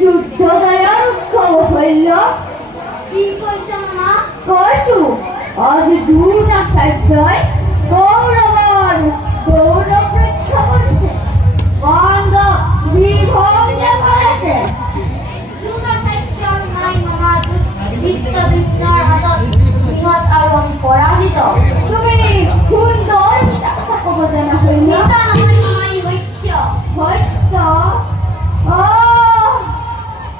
যুদ্ধ জয়ৰ উৎসৱ হইল। কি কৈছে মামা? কৈছো, আজি দ্ৰোণাচাৰ্যই কৌৰৱৰ গৌৰৱ ৰক্ষা কৰিছে, পাণ্ডৱ বিভংগে কৰাইছে। দ্ৰোণাচাৰ্যৰ নাই মামা, বিশ্ববিদ্যাৰ হাতত সিহঁত আৰু পৰাজিত। তুমি সুন্দৰ মিছা কথা ক'ব জানা হইল। মিছা নহয় মামা, ই সত্য। সত্য?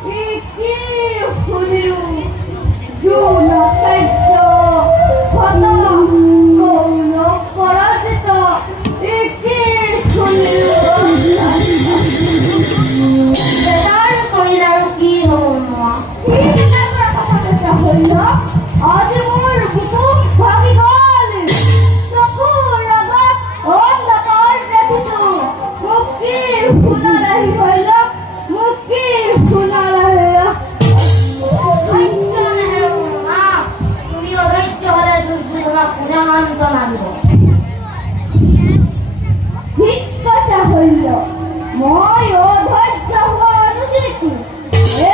ই কি শুনিলো? দ্ৰোণাচাৰ্য হত, কৌৰৱ পৰাজিত, ই কি শুনিলো? বেটাৰ কৰিলে আৰু কি হ'ব মামা? কি এনেকুৱা কথা কৈছা হইল? আজি মোৰ বুকু ভাগি গ'ল, চকুৰ আগত অন্ধকাৰ দেখিছো। মোক কি শুনালাহি হইল? মোক কি শুনালাহি? ধৈৰ্য নেহেৰুৱা মামা, তুমি অধৈৰ্য হ'লে দুৰ্যোধনক কোনে সান্ত্বনা দিব? ঠিক কৈছা হইল, মই অধৈৰ্য হোৱা অনুচিত।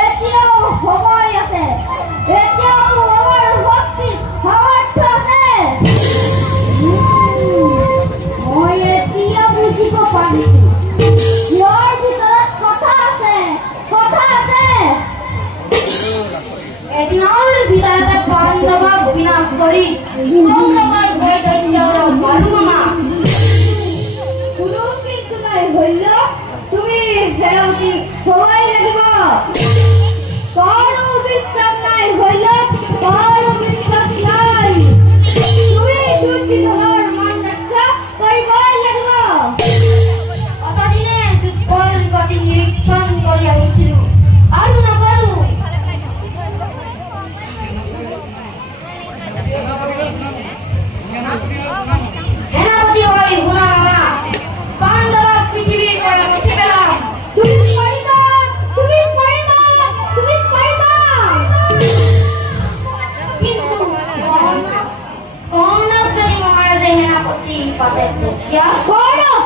এতিয়াও সময় আছে, এতিয়াও আমাৰ শক্তি সামৰ্থ্য আছে। মই এতিয়া বুজিব পাৰিছো, ইয়াৰ ভিতৰত কথা আছে, কথা আছে। এদিনৰ ভিতৰতে পাণ্ডৱক বিনাশ কৰি কৌৰৱৰ জয় দৈত্য মাৰো মামা। কোনো কিন্তু নাই হইল, তুমি হেৰাওঁতে সময় লাগিব। কাৰো বিশ্বাস নাই হইল, কাৰো বিশ্বাস নাই। তুমি দুৰ্যোধনৰ মান ৰক্ষা কৰিবই লাগিব। অতদিনে যুদ্ধৰ গতি নিৰীক্ষণ কৰি আহিছিলো আৰু নকৰো। সেনাপতি হৈ শুনা মামা, পাণ্ডৱক পৃথিৱীৰ পৰা মুছি পেলাম। তুমি পাৰিবা, তুমি পাৰিবা, তুমি পাৰিবা। কিন্তু কৰ্ণক যদি মহাৰাজে সেনাপতি পাতে তেতিয়া কৌৰৱ